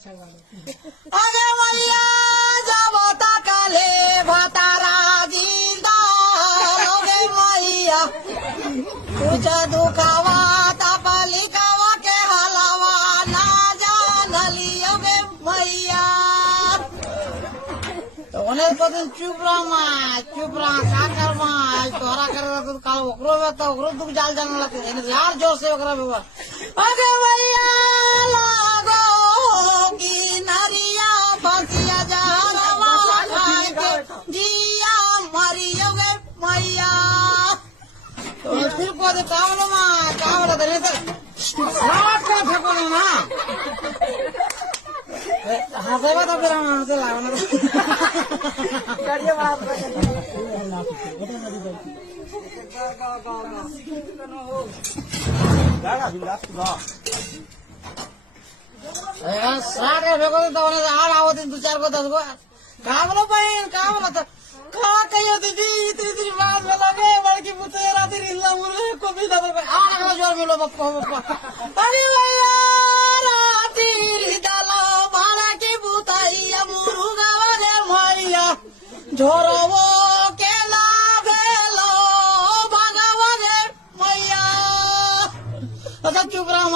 আগে মাইয়া যাব তাকালে ভাতারা জিন্দা লগে মাইয়া पूछा दुखावा तापली खावा के हलावा ना जानलियोगे मैया तो उन्हें कदिन चुप रहा साकर माय तोरा कर तो काल ओकरो में तो ओकरो दुख जाल जाने लगते हैं यार जोर से ओकरा बेवा अगे मैया लागो की नरिया फसिया जा रवा खाए के जिया मरियोगे मैया तो फिर को दे कावलो मा कावलो दे तो साथ का फेंको ना हंसेगा तो फिर हम हमसे लागना गाड़िया मार साथ का फेंको तो उन्हें आड़ आओ दिन 2-4 को 10 को कावलो पाइन कावलो तो का कहियो दीदी इतनी बात लगे बड़की पुतेरा तेरी इल्ला मुरे को भी दबल पे आ गया जोर मिलो बप्पा अरे भैया राती दालो बाला की पुताई मुरुगा वाले भैया झोरवो के ना भेलो भगवान मैया अच्छा चुप रहा